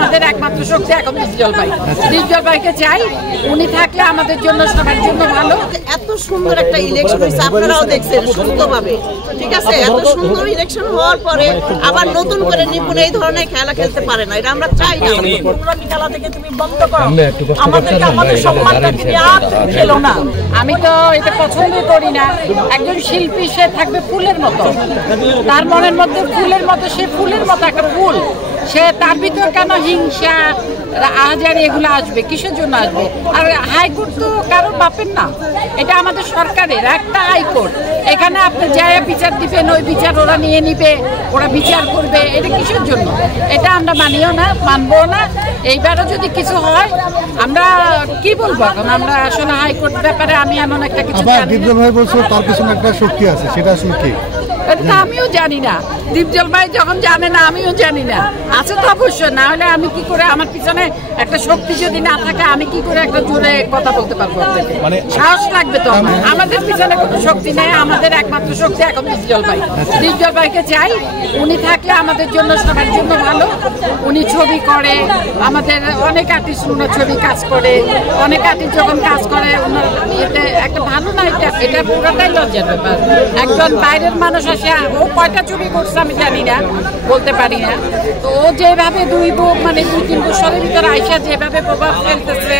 আমাদের একমাত্র শক্তি এখন ডিজিটাল ভাই। ডিজিটাল ভাইকে চাই, উনি থাকলে আমাদের জন্য সবার জন্য ভালো। এত সুন্দর একটা ইলেকশন হয়েছে, আপনারাও দেখছেন সুস্থভাবে, ঠিক আছে। এত সুন্দর ইলেকশন হওয়ার পরে আবার নতুন করে নিপুণ এই ধরনের খেলা খেলতে পারে না, এটা আমরা চাই না। খেলা থেকে তুমি বন্ধ করো, আমাদেরকে আমাদের সম্মানটা তুমি আর খেলো না। আমি তো এটা পছন্দ করি না। একজন শিল্পী, সে থাকবে ফুলের মতো, তার মনের মধ্যে ফুলের মতো, সে ফুলের মতো একটা ফুল, সে তার ভিতর কেন হিংসা আহাজারি এগুলো আসবে, কিসের জন্য আসবে? আর হাইকোর্ট তো কারোর বাপের না, এটা আমাদের সরকারের একটা হাইকোর্ট। এখানে আপনি যাই বিচার দিবেন, ওই বিচার ওরা নিয়ে নিবে, ওরা বিচার করবে, এটা কিসের জন্য? এটা আমরা মানিও না, মানবো না। এইবারও যদি কিছু হয় আমরা কি বলবো এখন? আমরা আসলে হাইকোর্ট ব্যাপারে আমি এমন একটা কিছু ভাই বলছো তার পিছনে একটা শক্তি আছে, সেটা আসলে কি? এটা আমিও জানি না। দীপজল ভাই যখন জানে না, আমিও জানি না। আছে তো অবশ্যই, না হলে আমি কি করে, আমার পিছনে একটা শক্তি যদি না থাকে, আমি কি করে একটা জোরে কথা বলতে পারবো? সাহস লাগবে তো। আমাদের পিছনে কোনো শক্তি নেই, আমাদের একমাত্র শক্তি এখন দীপজল ভাই। দীপজল ভাইকে চাই, উনি থাকলে আমাদের জন্য সবার জন্য ভালো। উনি ছবি করে, আমাদের অনেক আর্টিস্ট ওনার ছবি কাজ করে, অনেক আর্টিস্ট যখন কাজ করে ওনার এটা একটা ভালো না, এটা পুরোটাই লজ্জার ব্যাপার। একজন বাইরের মানুষ আসে, ও কয়টা ছবি করছে আমি জানি না, বলতে পারি না। তো ও যেভাবে দুই তিন বছরের ভিতরে আইসা যেভাবে প্রভাব ফেলতেছে,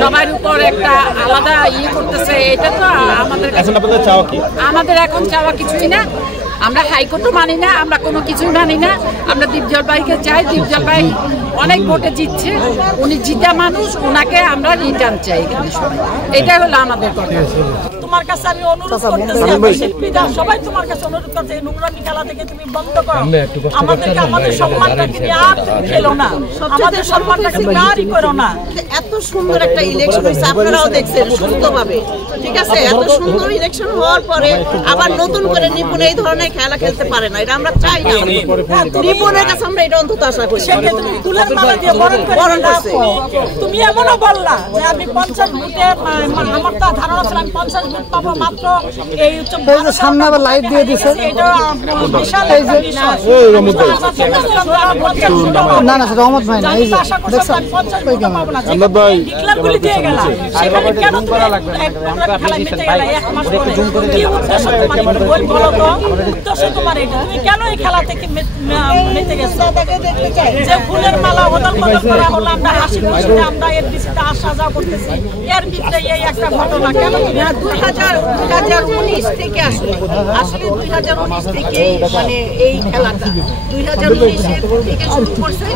সবার উপর একটা আলাদা করতেছে, এটা তো আমাদের আমাদের এখন চাওয়া কিছুই না। আমরা হাইকোর্টও মানি না, আমরা কোনো কিছুই মানি না। আমরা দীপজল ভাইকে চাই। দীপজল ভাই অনেক ভোটে জিতছে, উনি জিতা মানুষ, ওনাকে আমরা রিটার্ন চাই এখানে সবাই। এটাই হলো আমাদের কথা। তোমার কাছে আমি অনুরোধ করতেছি, শিল্পীরা সবাই তোমার কাছে অনুরোধ করছে, এই নোংরামি খেলা থেকে তুমি বন্ধ করো, আমাদেরকে আমাদের সম্মানটা তুমি আর খেলো না, আমাদের সম্মানটা তুমি আরই করো না। এত সুন্দর একটা ইলেকশন হয়েছে, আপনারাও দেখছেন সুস্থভাবে, ঠিক আছে। এত সুন্দর ইলেকশন হওয়ার পরে আবার নতুন করে নিপুণ এই ধরনের খেলা খেলতে পারে না, এটা আমরা চাই না। নিপুণের কাছে আমরা এটা অন্তত আশা করি। তুমি ফুলের মালা দিয়ে বরণ করছে, তুমি এমনও বললা যে আমি 50 ভোটে, আমার তো ধারণা ছিল আমি 50 ভোট পাবো মাত্র। এই সামনে আবার লাইট দিয়ে দিছে, না না রহমত ভাই না, এই যে কেন এই খেলা থেকে মেতে গেছো? যে ফুলের মালা বদল করা হলো, আমরা হাসি খুশিতে আমরা এর পিছনে আসা যাওয়া করতেছি, এর ভিতরে এই একটা ঘটনা কেন? 2019 থেকে আসলে 2019 থেকেই এই খেলাটা 2019 থেকে শুরু করছে।